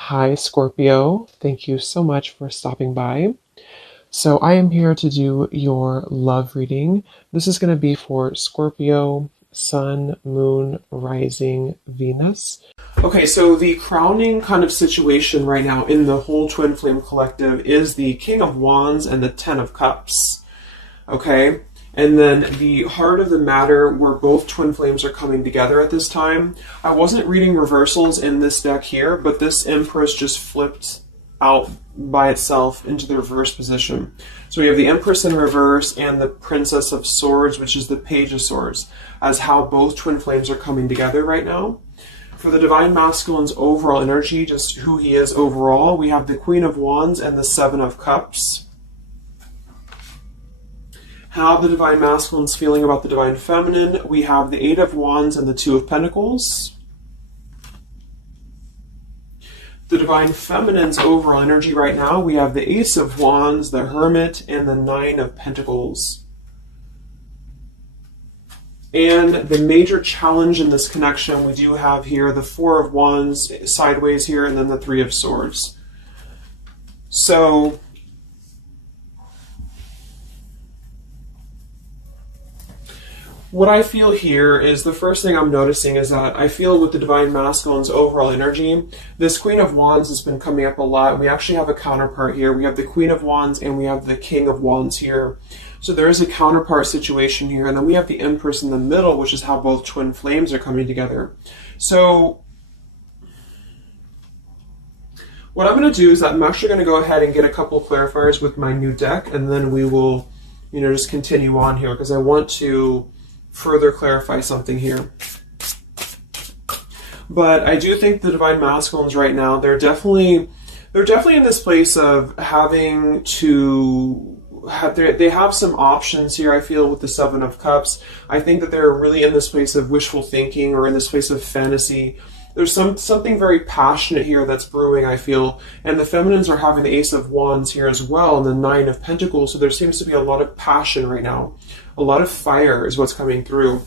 Hi, Scorpio. Thank you so much for stopping by. So, I am here to do your love reading. This is going to be for Scorpio, Sun, Moon, Rising, Venus. Okay, so the crowning kind of situation right now in the whole Twin Flame Collective is the King of Wands and the Ten of Cups. Okay? And then the heart of the matter where both twin flames are coming together at this time. I wasn't reading reversals in this deck here, but this Empress just flipped out by itself into the reverse position. So we have the Empress in reverse and the Princess of Swords, which is the Page of Swords, as how both twin flames are coming together right now. For the Divine Masculine's overall energy, just who he is overall, we have the Queen of Wands and the Seven of Cups. How the Divine Masculine's feeling about the Divine Feminine, we have the Eight of Wands and the Two of Pentacles. The Divine Feminine's overall energy right now, we have the Ace of Wands, the Hermit, and the Nine of Pentacles. And the major challenge in this connection, we do have here the Four of Wands sideways here, and then the Three of Swords. So what I feel here is the first thing I'm noticing is that I feel with the Divine Masculine's overall energy, this Queen of Wands has been coming up a lot. We actually have a counterpart here. We have the Queen of Wands and we have the King of Wands here. So there is a counterpart situation here. And then we have the Empress in the middle, which is how both twin flames are coming together. So what I'm going to do is I'm actually going to go ahead and get a couple of clarifiers with my new deck. And then we will, just continue on here because I want to further clarify something here. But I do think the Divine Masculines right now, they're definitely in this place of having to have, they have some options here, I feel, with the Seven of Cups. I think that they're really in this place of wishful thinking or in this place of fantasy. There's something very passionate here that's brewing, I feel. And the Feminines are having the Ace of Wands here as well and the Nine of Pentacles. So there seems to be a lot of passion right now. A lot of fire is what's coming through.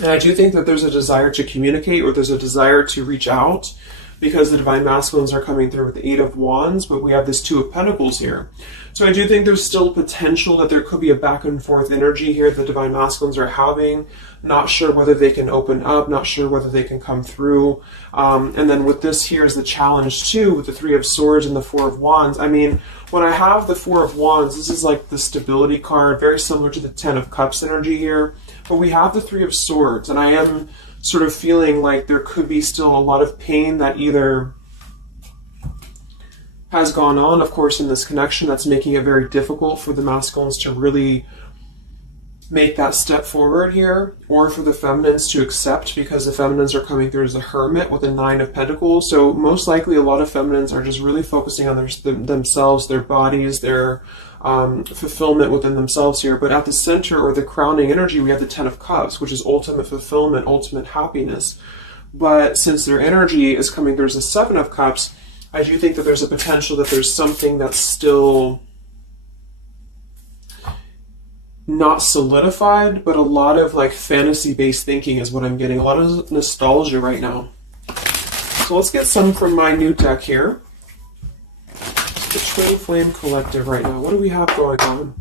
And I do think that there's a desire to communicate or there's a desire to reach out because the Divine Masculines are coming through with the Eight of Wands, but we have this Two of Pentacles here. So I do think there's still potential that there could be a back and forth energy here the Divine Masculines are having. Not sure whether they can open up, not sure whether they can come through. And then with this here is the challenge too, with the Three of Swords and the Four of Wands. I mean, when I have the Four of Wands, this is like the stability card, very similar to the Ten of Cups energy here. But we have the Three of Swords, and I am sort of feeling like there could be still a lot of pain that either has gone on, of course, in this connection that's making it very difficult for the masculines to really make that step forward here, or for the feminines to accept because the feminines are coming through as a Hermit with a Nine of Pentacles. So most likely a lot of feminines are just really focusing on themselves, their bodies, their fulfillment within themselves here. But at the center or the crowning energy, we have the Ten of Cups, which is ultimate fulfillment, ultimate happiness. But since their energy is coming through as a Seven of Cups, I do think that there's a potential that there's something that's still not solidified, but a lot of like fantasy-based thinking is what I'm getting. A lot of nostalgia right now. So let's get some from my new deck here. The Twin Flame Collective right now. What do we have going on?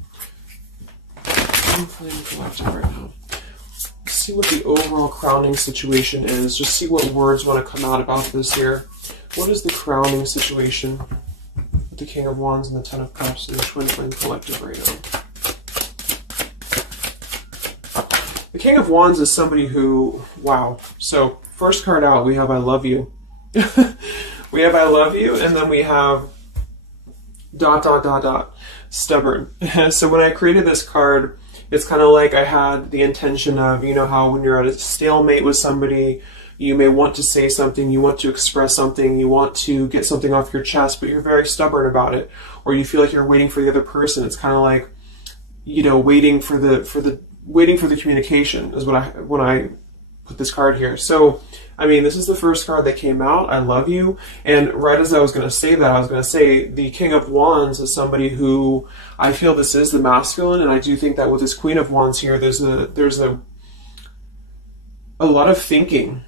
Twin Flame Collective right now. Let's see what the overall crowning situation is. Just see what words want to come out about this here. What is the crowning situation with the King of Wands and the Ten of Cups and the Twin Flame Collective right now? The King of Wands is somebody who, wow. So first card out, we have I love you. We have I love you, and then we have ... stubborn. So when I created this card, it's kind of like I had the intention of, how when you're at a stalemate with somebody, you may want to say something, you want to express something, you want to get something off your chest, but you're very stubborn about it, or you feel like you're waiting for the other person. It's kind of like, waiting for the communication is when I put this card here. So, I mean, this is the first card that came out, I love you. And right as I was going to say that, I was going to say the King of Wands is somebody who I feel this is the masculine. And I do think that with this Queen of Wands here, there's a lot of thinking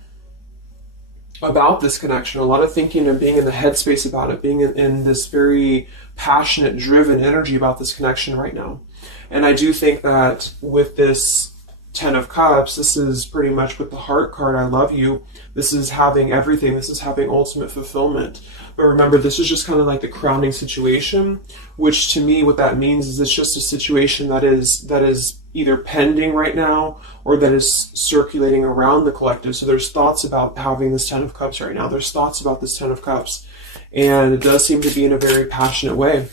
about this connection, a lot of thinking and being in the headspace about it, being in this very passionate, driven energy about this connection right now. And I do think that with this Ten of Cups, this is pretty much with the Heart card, I love you. This is having everything. This is having ultimate fulfillment. But remember, this is just kind of like the crowning situation, which to me, what that means is it's just a situation that is either pending right now or that is circulating around the collective. So there's thoughts about having this Ten of Cups right now. There's thoughts about this Ten of Cups. And it does seem to be in a very passionate way.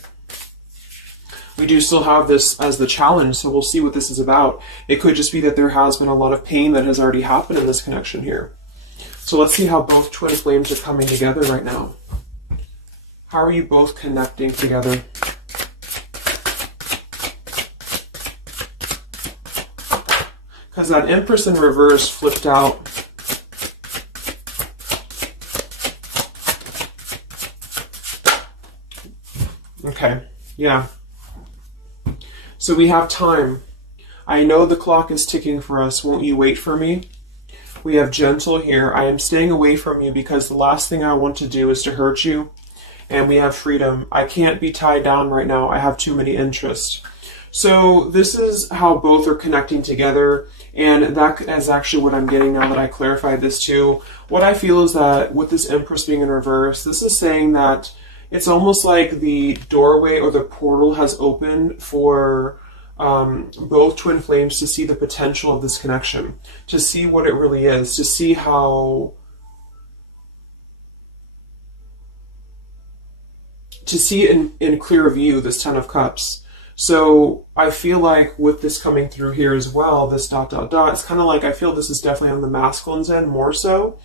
We do still have this as the challenge, so we'll see what this is about. It could just be that there has been a lot of pain that has already happened in this connection here. So let's see how both twin flames are coming together right now. How are you both connecting together? Because that Empress in reverse flipped out. Okay, yeah. So we have time. I know the clock is ticking for us. Won't you wait for me? We have gentle here. I am staying away from you because the last thing I want to do is to hurt you. And we have freedom. I can't be tied down right now. I have too many interests. So this is how both are connecting together. And that is actually what I'm getting now that I clarified this too. What I feel is that with this Empress being in reverse, this is saying that it's almost like the doorway or the portal has opened for both twin flames to see the potential of this connection, to see what it really is, to see how, to see it in clear view, this Ten of Cups. So I feel like with this coming through here as well, this ... it's kind of like, I feel this is definitely on the masculine's end more so.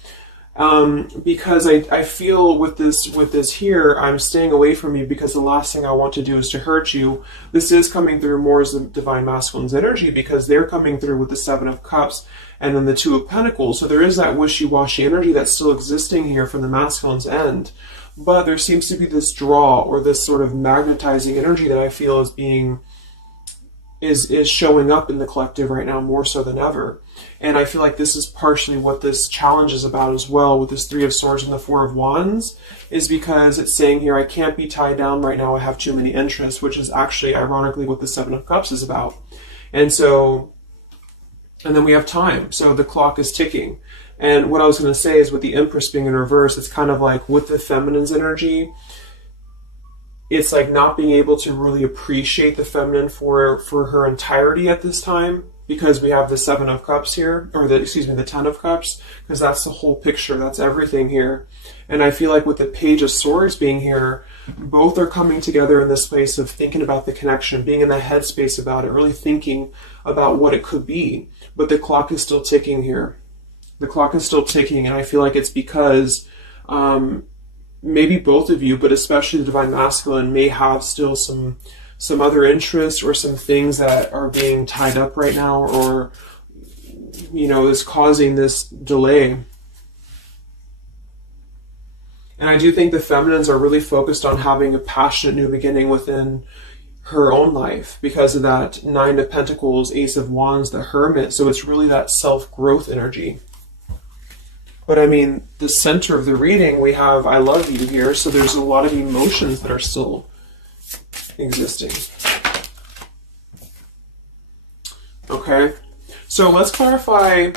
Because I feel with this here, I'm staying away from you because the last thing I want to do is to hurt you. This is coming through more as the Divine Masculine's energy because they're coming through with the Seven of Cups and then the Two of Pentacles. So there is that wishy-washy energy that's still existing here from the masculine's end. But there seems to be this draw or this sort of magnetizing energy that I feel is being is showing up in the collective right now more so than ever. And I feel like this is partially what this challenge is about as well with this Three of Swords and the Four of Wands, is because it's saying here, I can't be tied down right now, I have too many interests, which is actually ironically what the Seven of Cups is about. And so, and then we have time. So the clock is ticking. And what I was going to say is with the Empress being in reverse, it's kind of like with the feminine's energy, it's like not being able to really appreciate the feminine for her entirety at this time, because we have the Seven of Cups here, or the Ten of Cups, because that's the whole picture, that's everything here. And I feel like with the Page of Swords being here, both are coming together in this place of thinking about the connection, being in the headspace about it, really thinking about what it could be. But the clock is still ticking here. The clock is still ticking, and I feel like it's because maybe both of you, but especially the Divine Masculine, may have still some other interests or some things that are being tied up right now, or, you know, is causing this delay. And I do think the feminines are really focused on having a passionate new beginning within her own life because of that Nine of Pentacles, Ace of Wands, the Hermit. So it's really that self-growth energy. But I mean, the center of the reading, we have I love you here, so there's a lot of emotions that are still existing. Okay, so let's clarify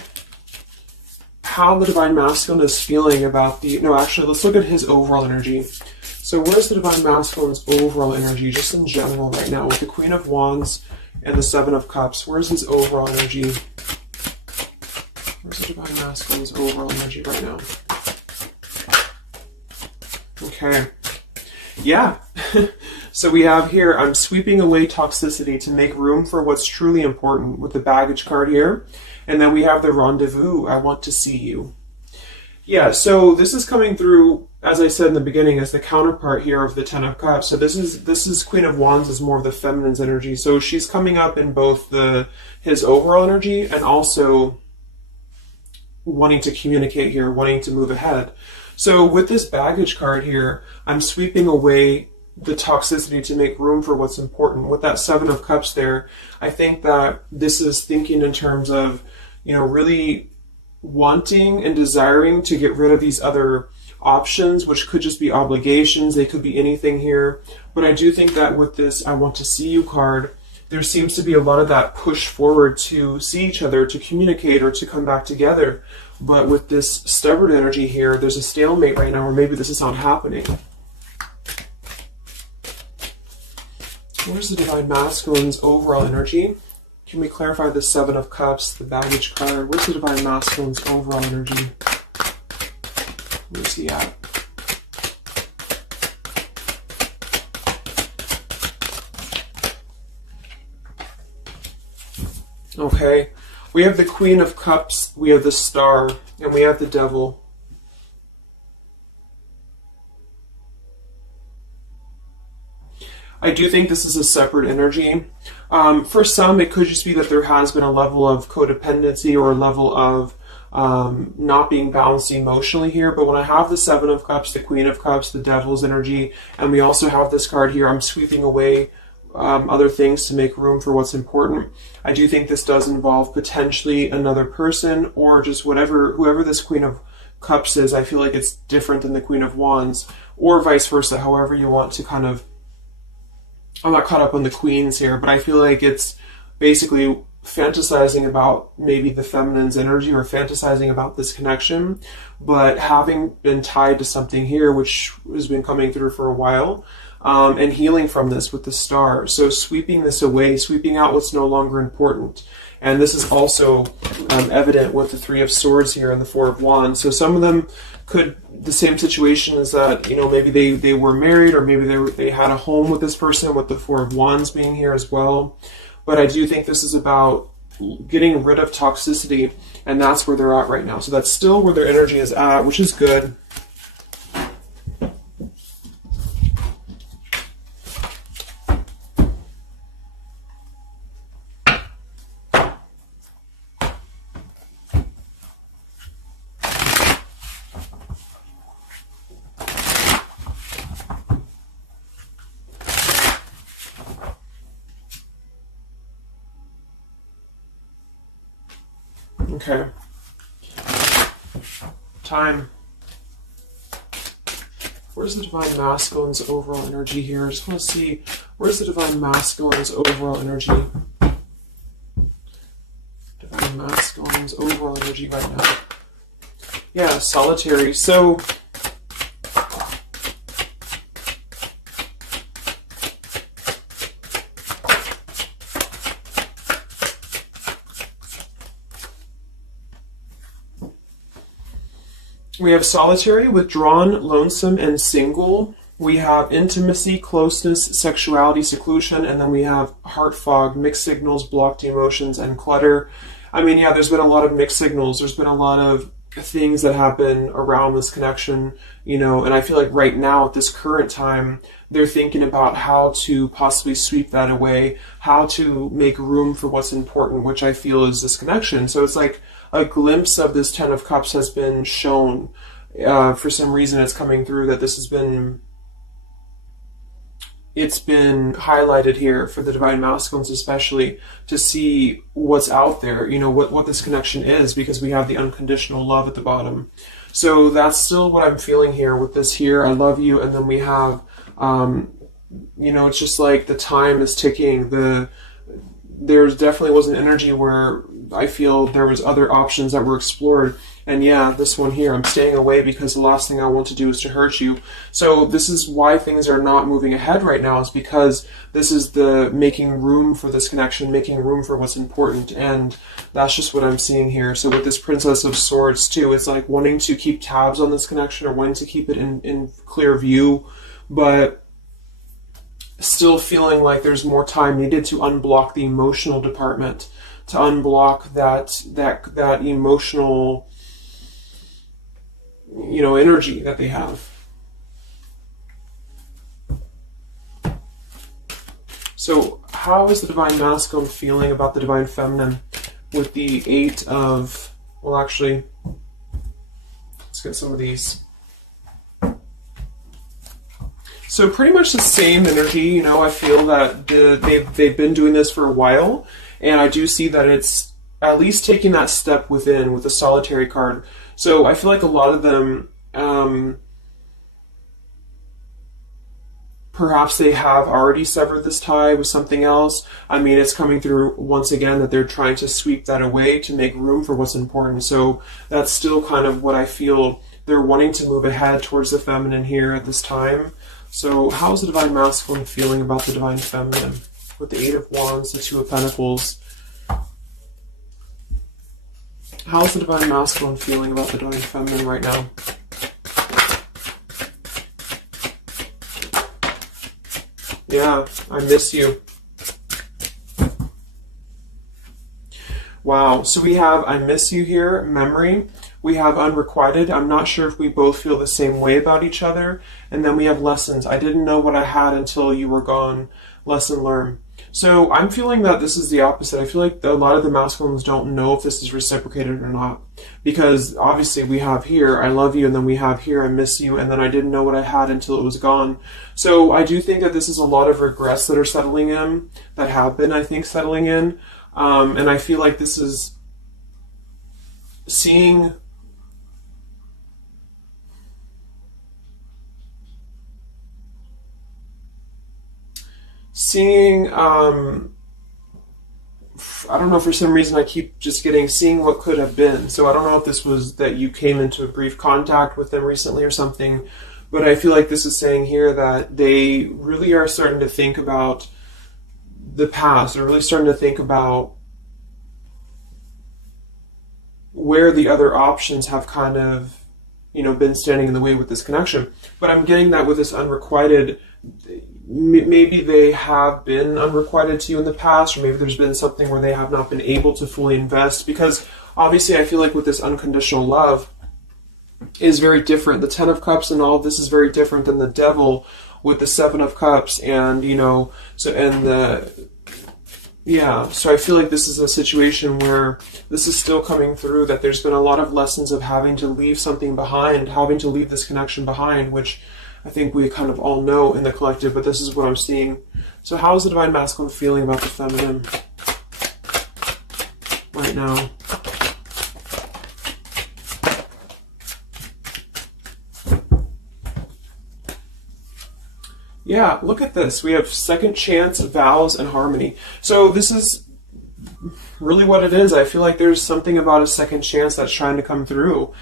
how the Divine Masculine is feeling about the, no, actually, let's look at his overall energy. So where's the Divine Masculine's overall energy, just in general right now, with the Queen of Wands and the Seven of Cups? Where's his overall energy? Where's the Divine Masculine's overall energy right now? Okay. Yeah. So we have here, I'm sweeping away toxicity to make room for what's truly important, with the Baggage card here. And then we have the Rendezvous, I want to see you. Yeah, so this is coming through, as I said in the beginning, as the counterpart here of the Ten of Cups. So this is Queen of Wands is more of the feminine's energy. So she's coming up in both his overall energy and also wanting to communicate here, wanting to move ahead. So with this Baggage card here, I'm sweeping away the toxicity to make room for what's important. With that Seven of Cups there, I think that this is thinking in terms of, you know, really wanting and desiring to get rid of these other options, which could just be obligations. They could be anything here. But I do think that with this I want to see you card, there seems to be a lot of that push forward to see each other, to communicate, or to come back together. But with this stubborn energy here, there's a stalemate right now, or maybe this is not happening. Where's the Divine Masculine's overall energy? Can we clarify the Seven of Cups, the baggage card? Where's the Divine Masculine's overall energy? Where's he at? Okay, we have the Queen of Cups, we have the Star, and we have the Devil. I do think this is a separate energy. For some, it could just be that there has been a level of codependency or a level of not being balanced emotionally here. But when I have the Seven of Cups, the Queen of Cups, the Devil's energy, and we also have this card here, I'm sweeping away other things to make room for what's important. I do think this does involve potentially another person, or just whoever this Queen of Cups is. I feel like it's different than the Queen of Wands, or vice versa, however you want to kind of. I'm not caught up on the queens here, but I feel like it's basically fantasizing about maybe the feminine's energy, or fantasizing about this connection, but having been tied to something here, which has been coming through for a while, and healing from this with the Star. So sweeping this away, sweeping out what's no longer important. And this is also evident with the Three of Swords here and the Four of Wands. So some of them could, the same situation is that, you know, maybe they were married, or maybe they had a home with this person, with the Four of Wands being here as well. But I do think this is about getting rid of toxicity, and that's where they're at right now. So that's still where their energy is at, which is good. Okay. Time. Where's the Divine Masculine's overall energy here? I just want to see, where's the Divine Masculine's overall energy? Divine Masculine's overall energy right now. Yeah, solitary. So we have solitary, withdrawn, lonesome, and single. We have intimacy, closeness, sexuality, seclusion, and then we have heart fog, mixed signals, blocked emotions, and clutter. I mean, yeah, there's been a lot of mixed signals. There's been a lot of things that happen around this connection, you know, and I feel like right now at this current time, they're thinking about how to possibly sweep that away, how to make room for what's important, which I feel is this connection. So it's like a glimpse of this Ten of Cups has been shown. For some reason it's coming through that this has been, it's been highlighted here for the Divine Masculines especially, to see what's out there, you know, what this connection is, because we have the unconditional love at the bottom. So that's still what I'm feeling here with this here, I love you, and then we have, you know, it's just like the time is ticking. There's definitely was an energy where I feel there was other options that were explored. And yeah, this one here, I'm staying away because the last thing I want to do is to hurt you. So this is why things are not moving ahead right now, is because this is the making room for this connection, making room for what's important. And that's just what I'm seeing here. So with this Princess of Swords too, it's like wanting to keep tabs on this connection, or wanting to keep it in clear view, but still feeling like there's more time needed to unblock the emotional department, to unblock that emotional, you know, energy that they have. So how is the Divine Masculine feeling about the Divine Feminine with the Eight of, well, actually, let's get some of these. So pretty much the same energy, you know. I feel that they've been doing this for a while, and I do see that it's at least taking that step within with the solitary card. So I feel like a lot of them, perhaps they have already severed this tie with something else. I mean, it's coming through once again that they're trying to sweep that away to make room for what's important. So that's still kind of what I feel. They're wanting to move ahead towards the feminine here at this time. So how's the Divine Masculine feeling about the Divine Feminine? With the Eight of Wands, the Two of Pentacles. How's the Divine Masculine feeling about the Divine Feminine right now? Yeah, I miss you. Wow, so we have I miss you here, memory. We have unrequited. I'm not sure if we both feel the same way about each other. And then we have lessons. I didn't know what I had until you were gone. Lesson learned. So I'm feeling that this is the opposite. I feel like a lot of the masculines don't know if this is reciprocated or not. Because obviously we have here, I love you, and then we have here, I miss you, and then I didn't know what I had until it was gone. So I do think that this is a lot of regrets that are settling in, that have been, I think, settling in. And I feel like this is seeing I don't know, for some reason I keep just seeing what could have been. So I don't know if this was that you came into a brief contact with them recently or something, but I feel like this is saying here that they really are starting to think about the past. They're really starting to think about where the other options have kind of, been standing in the way with this connection. But I'm getting that with this unrequited, maybe they have been unrequited to you in the past, or maybe there's been something where they have not been able to fully invest, because obviously I feel like with this unconditional love is very different. The Ten of Cups and all of this is very different than the Devil with the Seven of Cups, and so I feel like this is a situation where this is still coming through, that there's been a lot of lessons of having to leave something behind, having to leave this connection behind, which I think we kind of all know in the collective, but this is what I'm seeing. So how is the Divine Masculine feeling about the feminine right now? Yeah, look at this. We have second chance, vows, and harmony. So this is really what it is. I feel like there's something about a second chance that's trying to come through.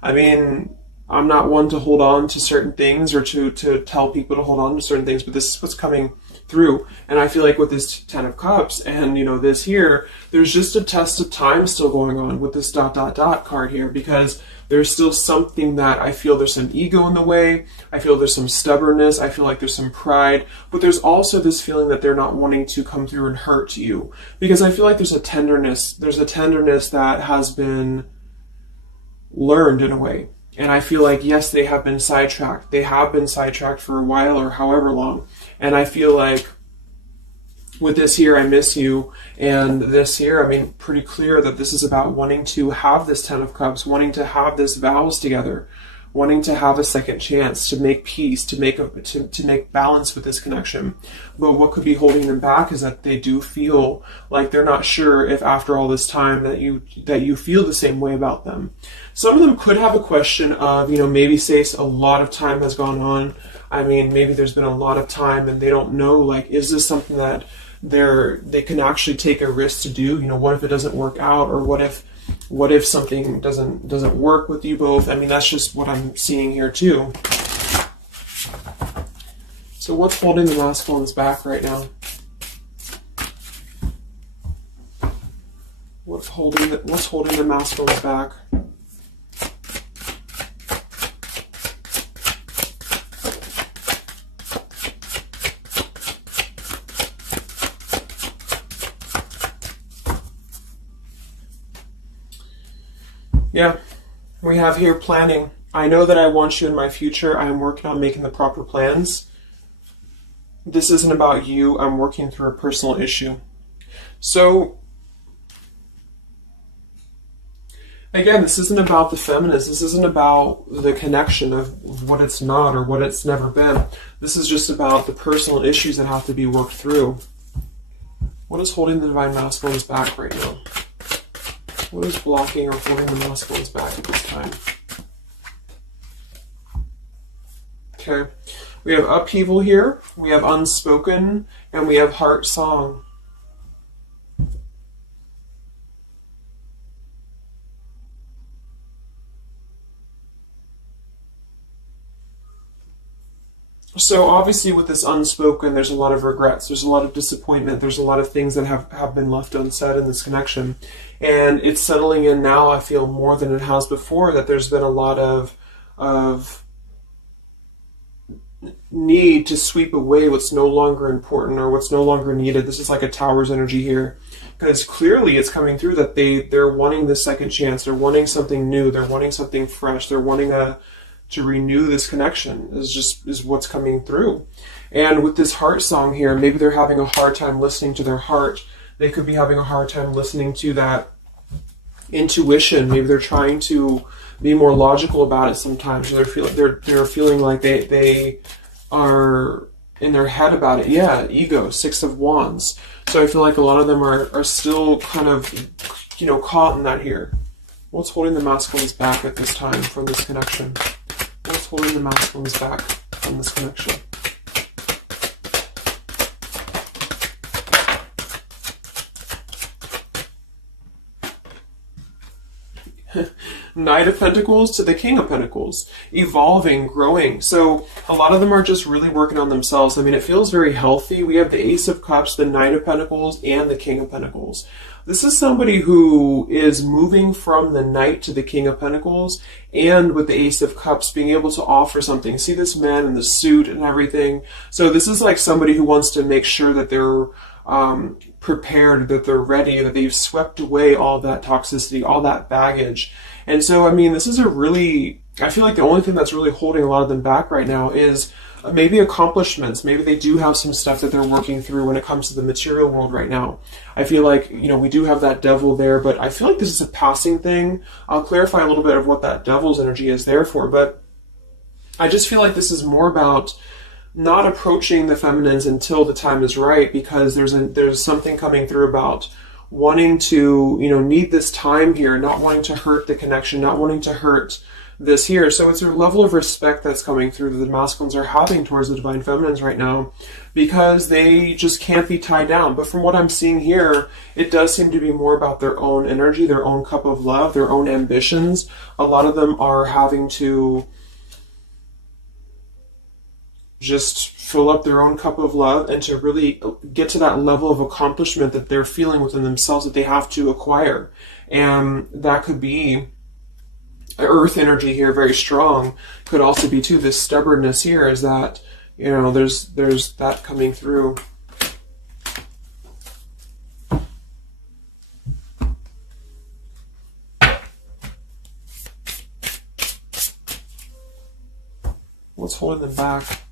I mean, I'm not one to hold on to certain things or to tell people to hold on to certain things, but this is what's coming through. And I feel like with this Ten of Cups and, this here, there's just a test of time still going on with this ... card here, because there's still something that I feel there's some ego in the way. I feel there's some stubbornness. I feel like there's some pride, but there's also this feeling that they're not wanting to come through and hurt you, because I feel like there's a tenderness that has been learned in a way. And I feel like, yes, they have been sidetracked. They have been sidetracked for a while or however long. And I feel like with this here, I miss you, and this here, I mean, pretty clear that this is about wanting to have this Ten of Cups, wanting to have this vows together, wanting to have a second chance to make peace, to make balance with this connection. But what could be holding them back is that they do feel like they're not sure if after all this time that you feel the same way about them. Some of them could have a question of, maybe say a lot of time has gone on. I mean, maybe there's been a lot of time and they don't know, like, is this something that they can actually take a risk to do? What if it doesn't work out, or what if something doesn't work with you both? I mean, that's just what I'm seeing here too. So what's holding the masculines back right now? What's holding the masculines back? Yeah, we have here planning. I know that I want you in my future. I am working on making the proper plans. This isn't about you. I'm working through a personal issue. So, again, this isn't about the feminist. This isn't about the connection of what it's not or what it's never been. This is just about the personal issues that have to be worked through. What is holding the Divine Masculines back right now? What is blocking or holding the masculines back at this time? Okay. We have upheaval here, we have unspoken, and we have heart song. So obviously with this unspoken, there's a lot of regrets, there's a lot of disappointment, there's a lot of things that have been left unsaid in this connection. And it's settling in now, I feel, more than it has before, that there's been a lot of need to sweep away what's no longer important or what's no longer needed. This is like a Tower's energy here. Because clearly it's coming through that they're wanting the second chance, they're wanting something new, they're wanting something fresh, they're wanting to renew this connection is what's coming through. And with this heart song here, maybe they're having a hard time listening to their heart. They could be having a hard time listening to that intuition. Maybe they're trying to be more logical about it sometimes. They're feeling like they are in their head about it. Yeah, ego, 6 of Wands. So I feel like a lot of them are still kind of, caught in that here. What's holding the masculines back at this time from this connection? What's holding the masculines back from this connection? Knight of Pentacles to the King of Pentacles. Evolving, growing. So a lot of them are just really working on themselves. I mean, it feels very healthy. We have the Ace of Cups, the Knight of Pentacles, and the King of Pentacles. This is somebody who is moving from the Knight to the King of Pentacles, and with the Ace of Cups being able to offer something. See this man in the suit and everything. So this is like somebody who wants to make sure that they're prepared, that they're ready, that they've swept away all that toxicity, all that baggage. And so, I mean, this is I feel like the only thing that's really holding a lot of them back right now is maybe accomplishments. Maybe they do have some stuff that they're working through when it comes to the material world right now. I feel like, we do have that devil there, but I feel like this is a passing thing. I'll clarify a little bit of what that devil's energy is there for, but I just feel like this is more about not approaching the feminines until the time is right, because there's something coming through about wanting to, need this time here, not wanting to hurt the connection, not wanting to hurt this here. So it's a level of respect that's coming through that the masculines are having towards the divine feminines right now, because they just can't be tied down. But from what I'm seeing here, it does seem to be more about their own energy, their own cup of love, their own ambitions. A lot of them are having to just fill up their own cup of love and to really get to that level of accomplishment that they're feeling within themselves that they have to acquire. And that could be earth energy here, very strong. Could also be too this stubbornness here, is that, there's that coming through. What's holding them back?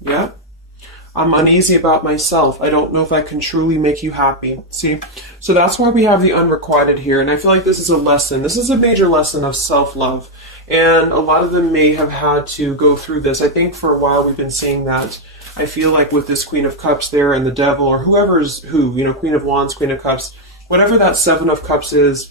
Yeah. I'm uneasy about myself. I don't know if I can truly make you happy. See? So that's why we have the unrequited here. And I feel like this is a lesson. This is a major lesson of self-love. And a lot of them may have had to go through this. I think for a while we've been seeing that. I feel like with this Queen of Cups there and the Devil, or whoever's who, Queen of Wands, Queen of Cups, whatever that Seven of Cups is,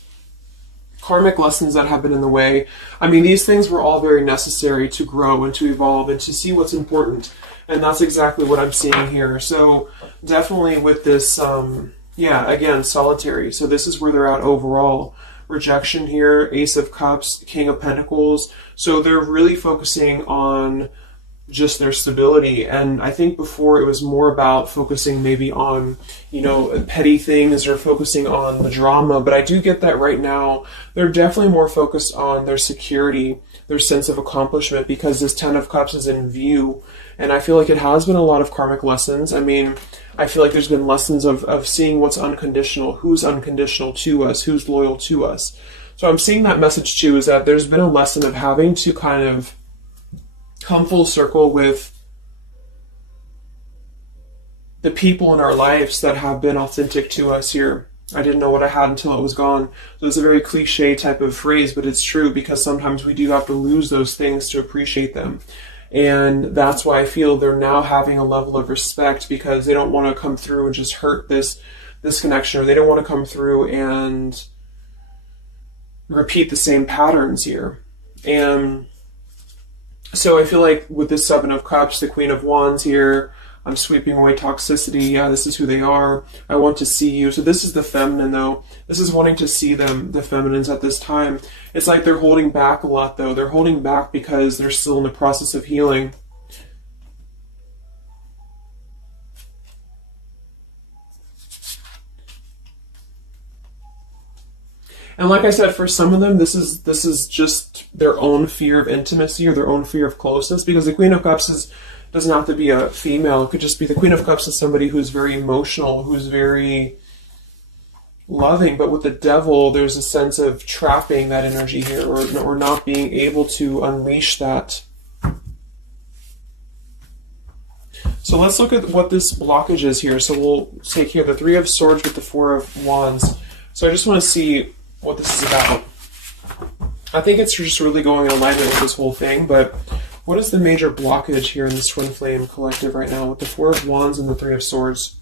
karmic lessons that have been in the way. I mean, these things were all very necessary to grow and to evolve and to see what's important. And that's exactly what I'm seeing here. So definitely with this, again, solitary. So this is where they're at overall. Rejection here, Ace of Cups, King of Pentacles. So they're really focusing on just their stability. And I think before it was more about focusing maybe on, petty things or focusing on the drama. But I do get that right now they're definitely more focused on their security, their sense of accomplishment, because this Ten of Cups is in view. And I feel like it has been a lot of karmic lessons. I mean, I feel like there's been lessons of seeing what's unconditional, who's unconditional to us, who's loyal to us. So I'm seeing that message too, is that there's been a lesson of having to kind of come full circle with the people in our lives that have been authentic to us here. I didn't know what I had until it was gone. So it's a very cliche type of phrase, but it's true, because sometimes we do have to lose those things to appreciate them. And that's why I feel they're now having a level of respect, because they don't want to come through and just hurt this this connection, or they don't want to come through and repeat the same patterns here. And so I feel like with this Seven of Cups, the Queen of Wands here, I'm sweeping away toxicity. Yeah, this is who they are. I want to see you. So this is the feminine, though. This is wanting to see them, the feminines at this time. It's like they're holding back a lot, though. They're holding back because they're still in the process of healing. And like I said, for some of them, this is just their own fear of intimacy or their own fear of closeness, because the Queen of Cups doesn't have to be a female. It could just be the Queen of Cups is somebody who's very emotional, who's very loving. But with the Devil, there's a sense of trapping that energy here, or not being able to unleash that. So let's look at what this blockage is here. So we'll take here the Three of Swords with the Four of Wands. So I just want to see what this is about. I think it's just really going in alignment with this whole thing, but what is the major blockage here in this Twin Flame collective right now with the Four of Wands and the Three of Swords?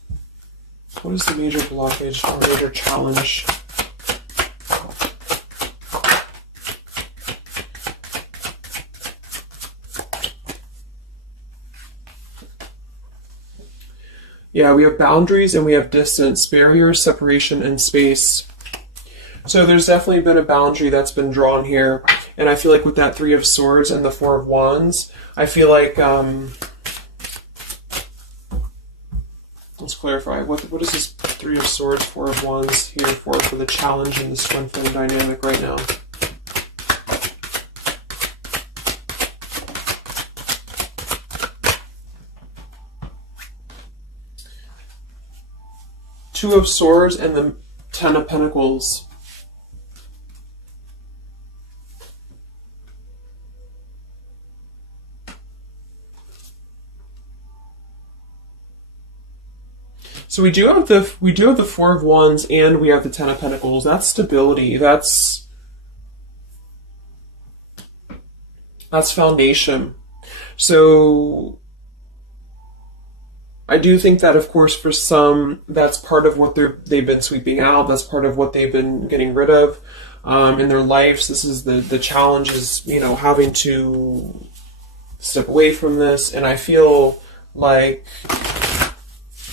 What is the major blockage or major challenge? Yeah, we have boundaries and we have distance, barriers, separation, and space. So there's definitely been a boundary that's been drawn here. And I feel like with that Three of Swords and the Four of Wands, I feel like, let's clarify, what is this Three of Swords, Four of Wands here for the challenge in this Twin Flame dynamic right now? Two of Swords and the Ten of Pentacles. So we do have the Four of Wands and we have the Ten of Pentacles. That's stability. That's foundation. So I do think that, of course, for some, that's part of what they've been sweeping out. That's part of what they've been getting rid of in their lives. This is the challenge is, having to step away from this. And I feel like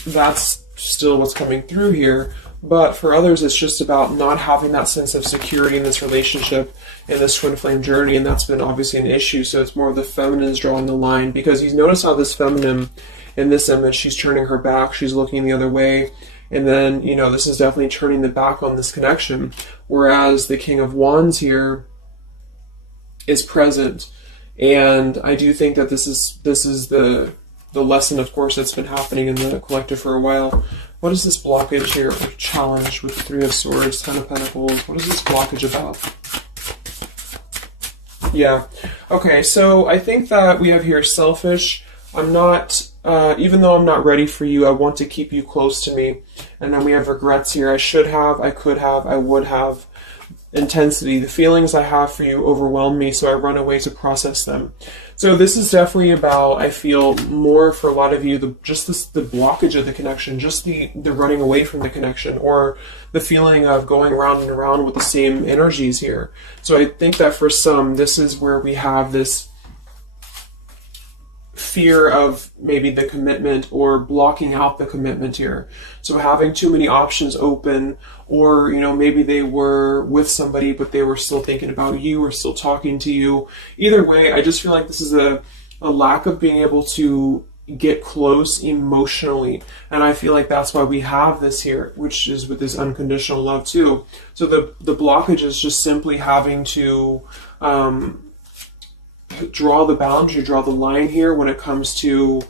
that's still what's coming through here. But for others, it's just about not having that sense of security in this relationship, in this Twin Flame journey, and that's been obviously an issue. So it's more of the feminines drawing the line, because you notice how this feminine in this image, she's turning her back, she's looking the other way, and then, this is definitely turning the back on this connection, whereas the King of Wands here is present. And I do think that this is the lesson, of course, that's been happening in the collective for a while. What is this blockage here, or challenge with the Three of Swords, Ten of Pentacles? What is this blockage about? Yeah. Okay, so I think that we have here selfish. I'm not, even though I'm not ready for you, I want to keep you close to me. And then we have regrets here. I should have, I could have, I would have. Intensity. The feelings I have for you overwhelm me, so I run away to process them. So this is definitely about, I feel, more for a lot of you, the blockage of the connection, just the running away from the connection, or the feeling of going around and around with the same energies here. So I think that for some, this is where we have this fear of maybe the commitment, or blocking out the commitment here. So having too many options open, or maybe they were with somebody but they were still thinking about you or still talking to you. Either way, I just feel like this is a lack of being able to get close emotionally, and I feel like that's why we have this here, which is with this unconditional love too. So the blockage is just simply having to draw the boundary, draw the line here when it comes to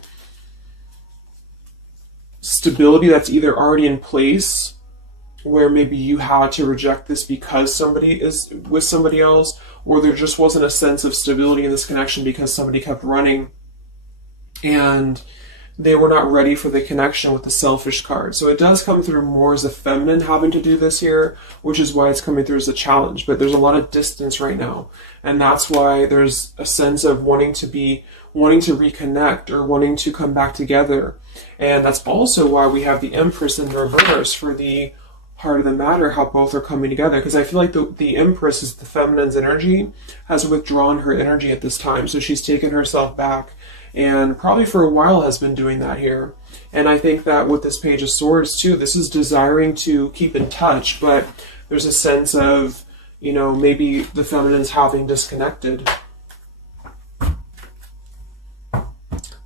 stability that's either already in place, where maybe you had to reject this because somebody is with somebody else, or there just wasn't a sense of stability in this connection because somebody kept running. And they were not ready for the connection with the selfish card. So it does come through more as the feminine having to do this here, which is why it's coming through as a challenge. But there's a lot of distance right now. And that's why there's a sense of wanting to reconnect or wanting to come back together. And that's also why we have the Empress in the reverse for the heart of the matter, how both are coming together. Because I feel like the Empress is the feminine's energy, has withdrawn her energy at this time. So she's taken herself back, and probably for a while has been doing that here. And I think that with this Page of Swords too, this is desiring to keep in touch, but there's a sense of, you know, maybe the feminine's having disconnected.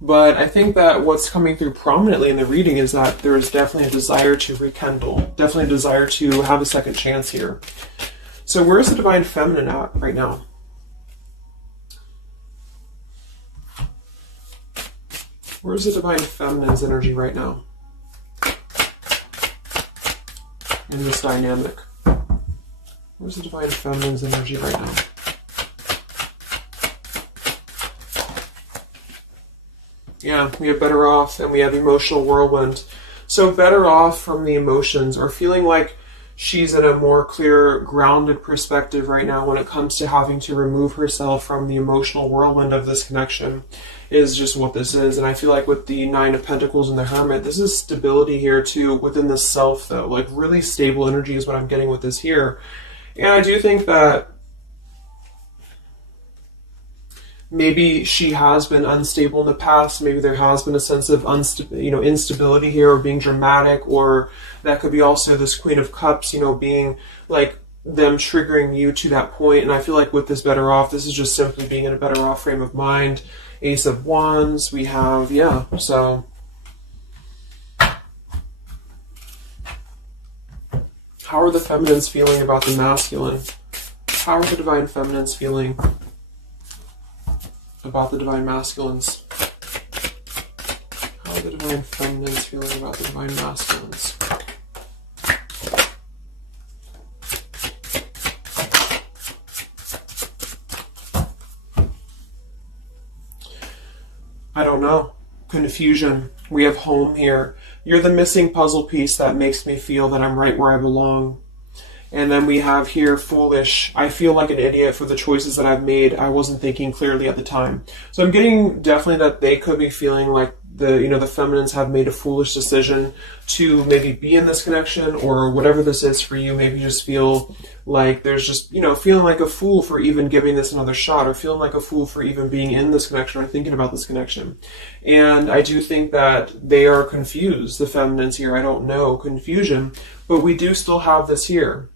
But I think that what's coming through prominently in the reading is that there is definitely a desire to rekindle, definitely a desire to have a second chance here. So where's the Divine Feminine at right now? Where's the Divine Feminine's energy right now in this dynamic? Where's the Divine Feminine's energy right now? Yeah, we have better off, and we have emotional whirlwind. So better off from the emotions, or feeling like she's in a more clear, grounded perspective right now when it comes to having to remove herself from the emotional whirlwind of this connection, is just what this is. And I feel like with the Nine of Pentacles and the Hermit, this is stability here too within the self, though. Like really stable energy is what I'm getting with this here. And I do think that maybe she has been unstable in the past. Maybe there has been a sense of instability here, or being dramatic, or that could be also this Queen of Cups, being like them triggering you to that point. And I feel like with this better off, this is just simply being in a better off frame of mind. Ace of Wands, we have, so how are the feminines feeling about the masculine? How are the Divine Feminines feeling about the Divine Masculines? How are the Divine Feminines feeling about the Divine Masculines? I don't know. Confusion. We have home here. You're the missing puzzle piece that makes me feel that I'm right where I belong. And then we have here foolish. I feel like an idiot for the choices that I've made. I wasn't thinking clearly at the time. So I'm getting definitely that they could be feeling like the feminines have made a foolish decision to maybe be in this connection, or whatever this is for you. Maybe you just feel like there's just, feeling like a fool for even giving this another shot, or feeling like a fool for even being in this connection or thinking about this connection. And I do think that they are confused, the feminines here. I don't know, confusion, but we do still have this here.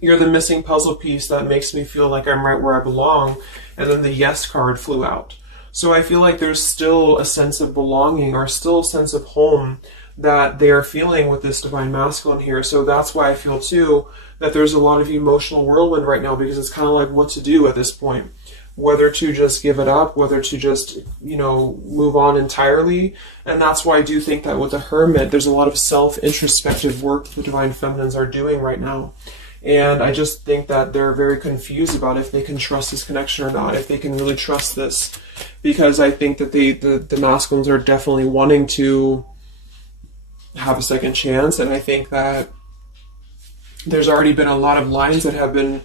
You're the missing puzzle piece that makes me feel like I'm right where I belong. And then the yes card flew out. So I feel like there's still a sense of belonging, or still a sense of home that they are feeling with this Divine Masculine here. So that's why I feel too that there's a lot of emotional whirlwind right now, because it's kind of like what to do at this point. Whether to just give it up, whether to just, move on entirely. And that's why I do think that with the Hermit, there's a lot of self-introspective work the Divine Feminines are doing right now. And I just think that they're very confused about if they can trust this connection or not, if they can really trust this. Because I think that the masculines are definitely wanting to have a second chance. And I think that there's already been a lot of lines that have been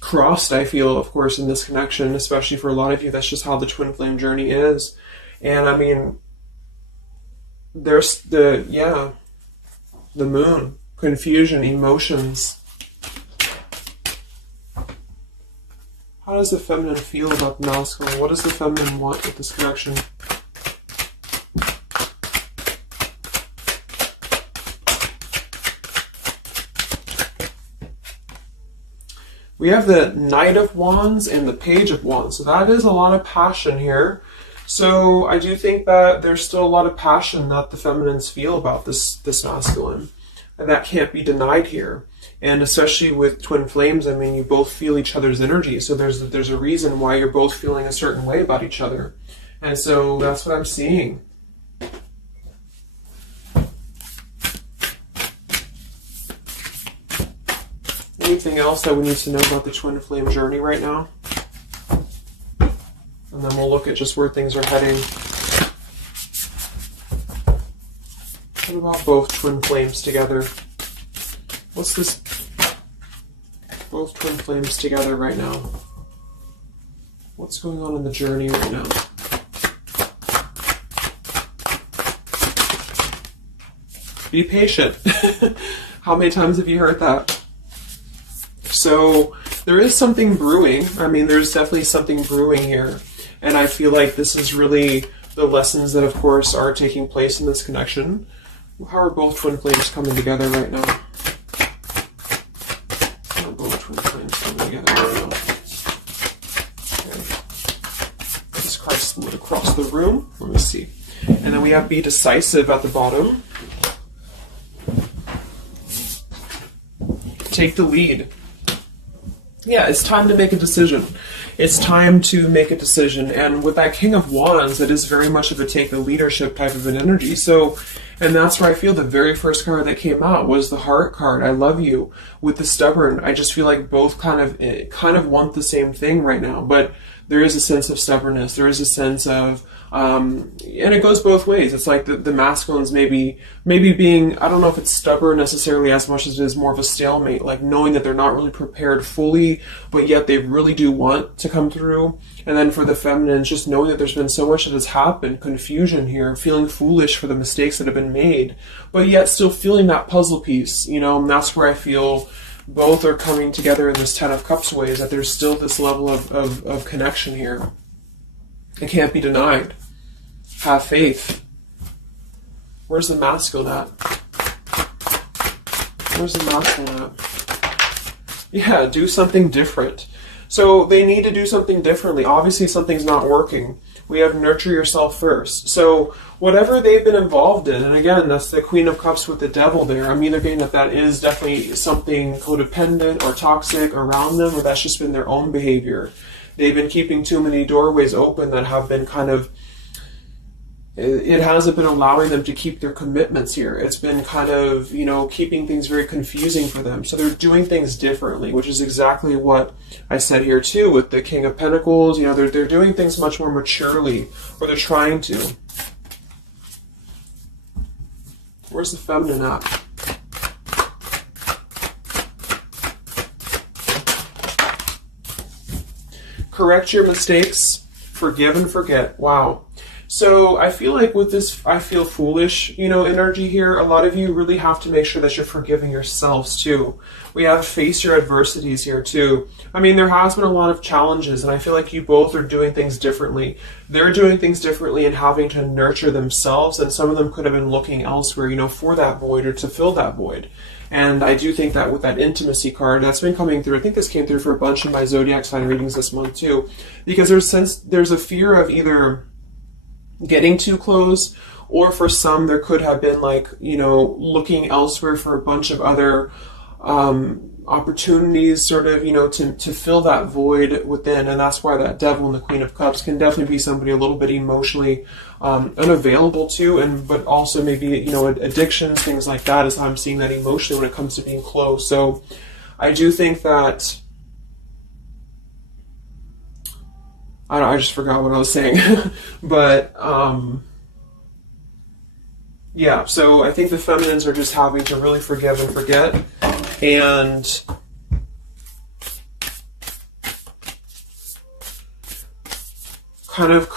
crossed, I feel, of course, in this connection, especially for a lot of you. That's just how the twin flame journey is. And I mean, there's the moon. Confusion, emotions. How does the feminine feel about the masculine? What does the feminine want with this connection? We have the Knight of Wands and the Page of Wands. So that is a lot of passion here. So I do think that there's still a lot of passion that the feminines feel about this masculine. And that can't be denied here. And especially with twin flames, I mean, you both feel each other's energy. So there's a reason why you're both feeling a certain way about each other. And so that's what I'm seeing. Anything else that we need to know about the twin flame journey right now? And then we'll look at just where things are heading. What about both twin flames together? What's this? Both twin flames together right now. What's going on in the journey right now? Be patient. How many times have you heard that? So there is something brewing. I mean, there's definitely something brewing here. And I feel like this is really the lessons that, of course, are taking place in this connection. How are both twin flames coming together right now? How are both twin flames coming together right now? Okay. This card split across the room. Let me see. And then we have be decisive at the bottom. Take the lead. Yeah, it's time to make a decision. It's time to make a decision. And with that King of Wands, it is very much of a take the leadership type of an energy. So, and that's where I feel the very first card that came out was the Heart card. I love you. With the Stubborn, I just feel like both kind of want the same thing right now. But there is a sense of stubbornness. There is a sense of, and it goes both ways. It's like the masculines maybe being, I don't know if it's stubborn necessarily as much as it is more of a stalemate, like knowing that they're not really prepared fully, but yet they really do want to come through. And then for the feminines, just knowing that there's been so much that has happened, confusion here, feeling foolish for the mistakes that have been made, but yet still feeling that puzzle piece, you know, and that's where I feel both are coming together in this Ten of Cups way, is that there's still this level of connection here. It can't be denied. Have faith. Where's the masculine at? Where's the masculine at? Yeah, do something different. So they need to do something differently. Obviously something's not working. We have nurture yourself first. So whatever they've been involved in, and again, that's the Queen of Cups with the Devil there. I'm either getting that is definitely something codependent or toxic around them, or that's just been their own behavior. They've been keeping too many doorways open that have been kind of, it hasn't been allowing them to keep their commitments here. It's been kind of, you know, keeping things very confusing for them. So they're doing things differently, which is exactly what I said here too with the King of Pentacles. You know, they're doing things much more maturely, or they're trying to. Where's the feminine at? Correct your mistakes, forgive and forget. Wow. So I feel like with this I feel foolish, you know, energy here, a lot of you really have to make sure that you're forgiving yourselves too. We have face your adversities here too. I mean, there has been a lot of challenges, and I feel like you both are doing things differently. They're doing things differently and having to nurture themselves, and some of them could have been looking elsewhere, you know, for that void or to fill that void. And I do think that with that intimacy card, that's been coming through. I think this came through for a bunch of my zodiac sign readings this month too, because there's a fear of either getting too close, or for some there could have been like, you know, looking elsewhere for a bunch of other opportunities, sort of, you know, to fill that void within. And that's why that Devil and the Queen of Cups can definitely be somebody a little bit emotionally unavailable to, and but also maybe, you know, addictions, things like that is how I'm seeing that emotionally when it comes to being close. So I do think that I just forgot what I was saying. But, yeah, so I think the feminines are just having to really forgive and forget, and kind of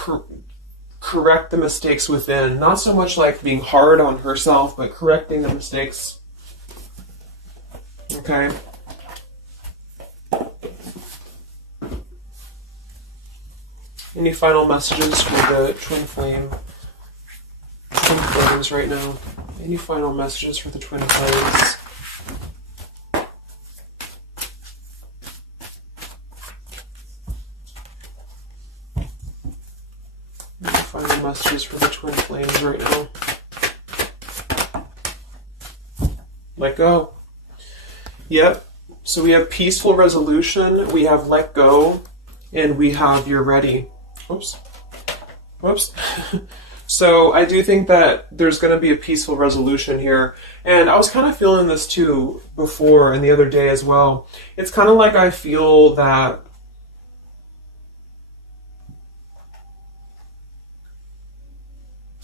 correct the mistakes within. Not so much like being hard on herself, but correcting the mistakes. Okay? Any final messages for the twin flames right now? Any final messages for the twin flames? Any final messages for the twin flames right now? Let go. Yep. So we have peaceful resolution, we have let go, and we have you're ready. Whoops. So I do think that there's going to be a peaceful resolution here. And I was kind of feeling this too before and the other day as well. It's kind of like I feel that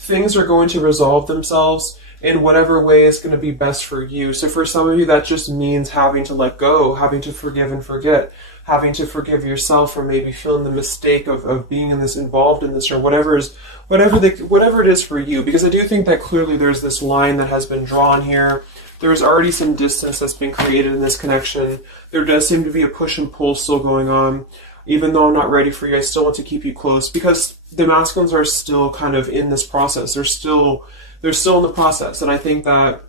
things are going to resolve themselves in whatever way is going to be best for you. So for some of you, that just means having to let go, having to forgive and forget, having to forgive yourself for maybe feeling the mistake of being in this, involved in this, or whatever it is for you. Because I do think that clearly there's this line that has been drawn here. There's already some distance that's been created in this connection. There does seem to be a push and pull still going on. Even though I'm not ready for you, I still want to keep you close, because the masculines are still kind of in this process. They're still in the process. And I think that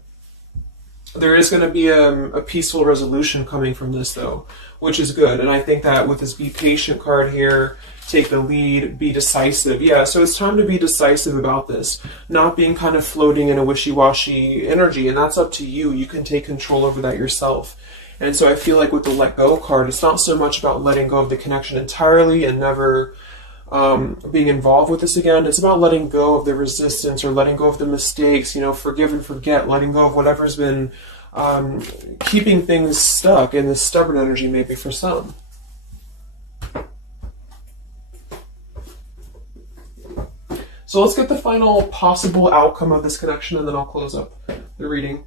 there is going to be a peaceful resolution coming from this, though, which is good. And I think that with this be patient card here, take the lead, be decisive. Yeah, so it's time to be decisive about this, not being kind of floating in a wishy-washy energy. And that's up to you. You can take control over that yourself. And so I feel like with the let go card, it's not so much about letting go of the connection entirely and never being involved with this again. It's about letting go of the resistance, or letting go of the mistakes, forgive and forget, letting go of whatever's been keeping things stuck in this stubborn energy, maybe for some. So let's get the final possible outcome of this connection, and then I'll close up the reading.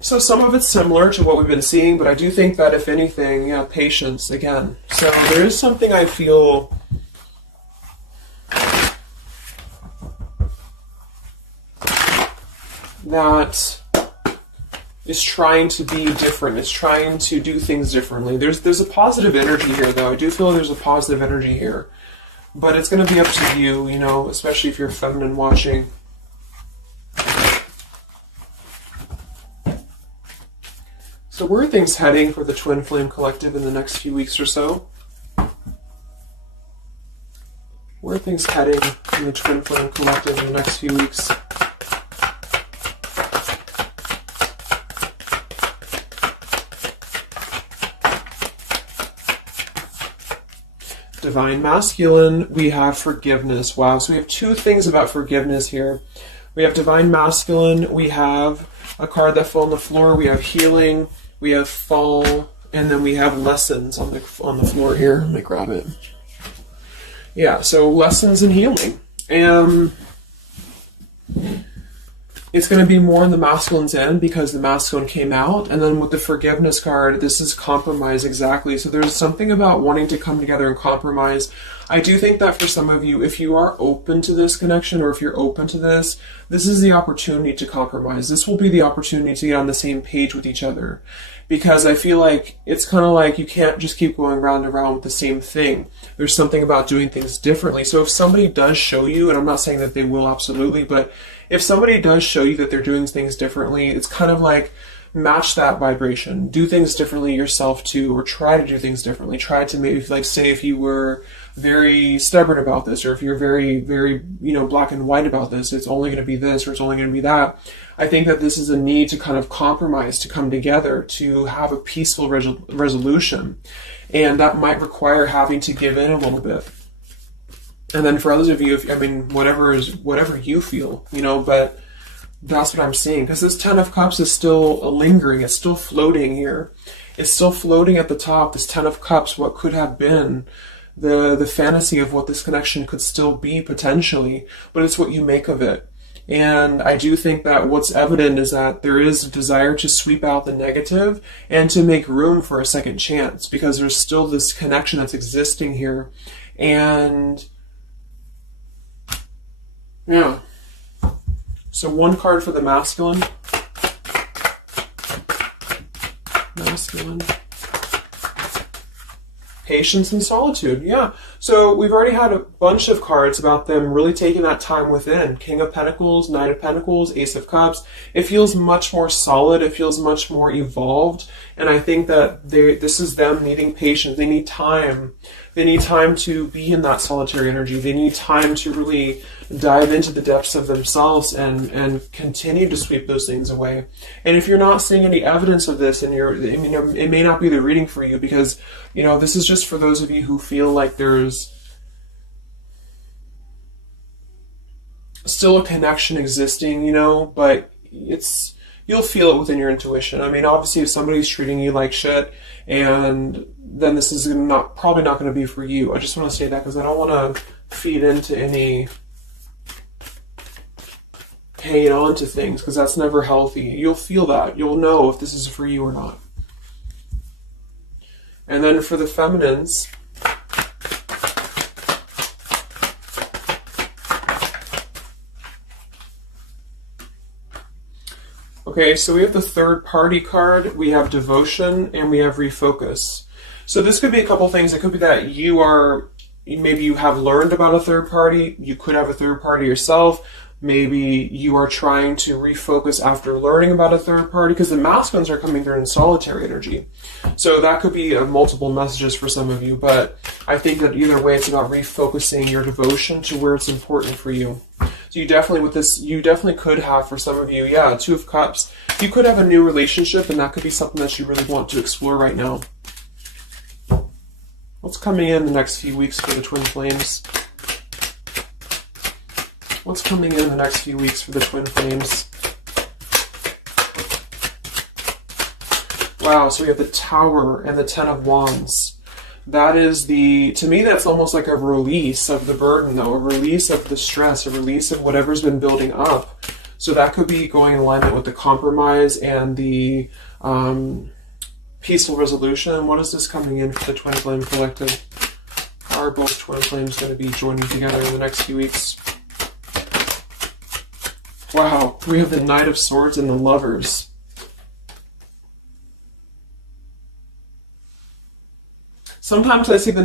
So some of it's similar to what we've been seeing, but I do think that if anything, patience again. So there is something I feel that is trying to be different. It's trying to do things differently. There's a positive energy here, though. I do feel there's a positive energy here. But it's going to be up to you, especially if you're feminine watching. So where are things heading for the Twin Flame Collective in the next few weeks or so? Where are things heading in the Twin Flame Collective in the next few weeks? Divine Masculine, we have forgiveness. Wow, so we have two things about forgiveness here. We have Divine Masculine, we have a card that fell on the floor, we have healing, we have fall, and then we have lessons on the floor here. Let me grab it. Yeah, so lessons and healing. It's going to be more in the masculine's end because the masculine came out. And then with the forgiveness card, this is compromise, exactly. So there's something about wanting to come together and compromise. I do think that for some of you, if you are open to this connection, or if you're open to this is the opportunity to compromise. This will be the opportunity to get on the same page with each other. Because I feel like it's kind of like you can't just keep going round and round with the same thing. There's something about doing things differently. So if somebody does show you, and I'm not saying that they will absolutely, but if somebody does show you that they're doing things differently, it's kind of like match that vibration. Do things differently yourself too, or try to do things differently. Try to maybe, like, say if you were very stubborn about this, or if you're very, very, black and white about this, it's only going to be this, or it's only going to be that. I think that this is a need to kind of compromise, to come together, to have a peaceful resolution. And that might require having to give in a little bit. And then for others of you, whatever you feel, but that's what I'm seeing. Because this Ten of Cups is still lingering. It's still floating here. It's still floating at the top. This Ten of Cups, what could have been the fantasy of what this connection could still be potentially, but it's what you make of it. And I do think that what's evident is that there is a desire to sweep out the negative and to make room for a second chance, because there's still this connection that's existing here. And yeah. So one card for the masculine. Masculine. Patience and solitude. Yeah. So we've already had a bunch of cards about them really taking that time within. King of Pentacles, Knight of Pentacles, Ace of Cups. It feels much more solid. It feels much more evolved. And I think that this is them needing patience. They need time. They need time to be in that solitary energy. They need time to really dive into the depths of themselves and continue to sweep those things away. And if you're not seeing any evidence of this, and it may not be the reading for you, because this is just for those of you who feel like there's still a connection existing, but you'll feel it within your intuition. Obviously, if somebody's treating you like shit, and then this is probably not going to be for you. I just want to say that because I don't want to feed into any hanging on to things, because that's never healthy. You'll feel that. You'll know if this is for you or not. And then for the feminines, okay, so we have the third party card, we have devotion, and we have refocus. So this could be a couple things. It could be that maybe you have learned about a third party. You could have a third party yourself. Maybe you are trying to refocus after learning about a third party, because the masculines are coming through in solitary energy. So that could be multiple messages for some of you, but I think that either way, it's about refocusing your devotion to where it's important for you. So you definitely could have, for some of you, yeah, Two of Cups. You could have a new relationship, and that could be something that you really want to explore right now. What's coming in the next few weeks for the twin flames? What's coming in the next few weeks for the twin flames? Wow, so we have the Tower and the Ten of Wands. That is to me, that's almost like a release of the burden, though, a release of the stress, a release of whatever's been building up. So that could be going in alignment with the compromise and the peaceful resolution. What is this coming in for the twin flame collective? How are both twin flames going to be joining together in the next few weeks? Wow, we have the Knight of Swords and the Lovers. Sometimes I see the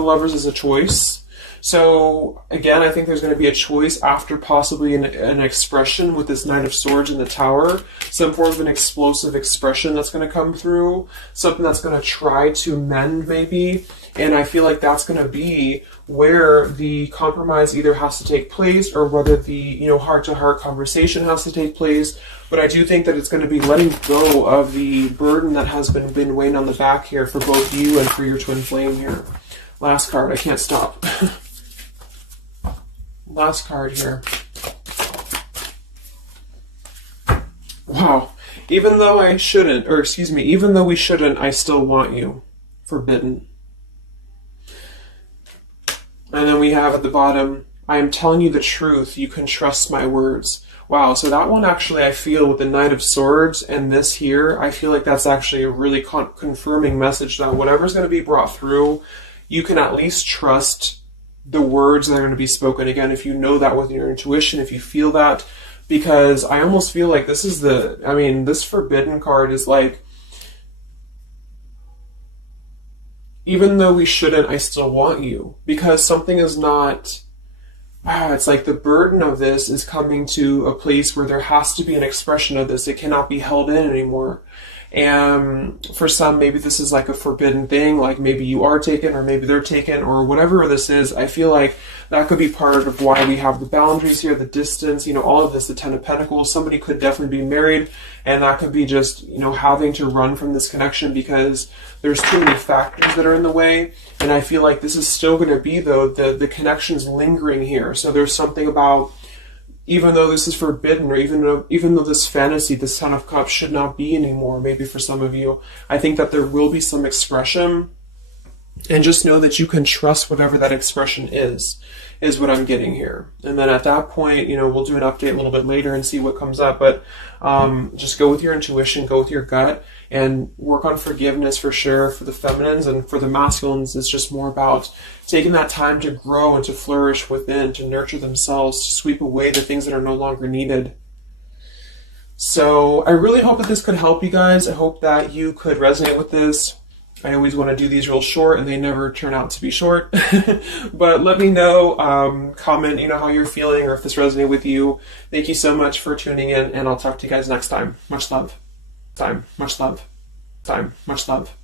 Lovers as a choice. So again, I think there's going to be a choice after possibly an expression with this Knight of Swords in the Tower. Some form of an explosive expression that's going to come through. Something that's going to try to mend, maybe. And I feel like that's going to be where the compromise either has to take place, or whether the heart-to-heart conversation has to take place. But I do think that it's going to be letting go of the burden that has been weighing on the back here for both you and for your twin flame here. Last card, I can't stop. Last card here. Wow. Even though we shouldn't, I still want you. Forbidden. And then we have at the bottom, I am telling you the truth, you can trust my words. Wow, so that one actually, I feel with the Knight of Swords and this here, I feel like that's actually a really confirming message that whatever's going to be brought through, you can at least trust the words that are going to be spoken. Again, if you know that with your intuition, if you feel that, because I almost feel like this is this Forbidden card is like, even though we shouldn't, I still want you. Because something is not... it's like the burden of this is coming to a place where there has to be an expression of this. It cannot be held in anymore. And for some, maybe this is like a forbidden thing, like maybe you are taken or maybe they're taken or whatever this is. I feel like that could be part of why we have the boundaries here, the distance, all of this, the Ten of Pentacles. Somebody could definitely be married, and that could be just, having to run from this connection because there's too many factors that are in the way. And I feel like this is still going to be, though, the connection's lingering here. So there's something about, even though this is forbidden, or even though this fantasy, this Ten of Cups should not be anymore, maybe for some of you, I think that there will be some expression, and just know that you can trust whatever that expression is what I'm getting here. And then at that point, we'll do an update a little bit later and see what comes up, but just go with your intuition, go with your gut, and work on forgiveness for sure for the feminines. And for the masculines, it's just more about taking that time to grow and to flourish within, to nurture themselves, to sweep away the things that are no longer needed. So I really hope that this could help you guys. I hope that you could resonate with this. I always want to do these real short, and they never turn out to be short. But let me know, comment, how you're feeling, or if this resonated with you. Thank you so much for tuning in, and I'll talk to you guys next time. Much love. Much love. Much love.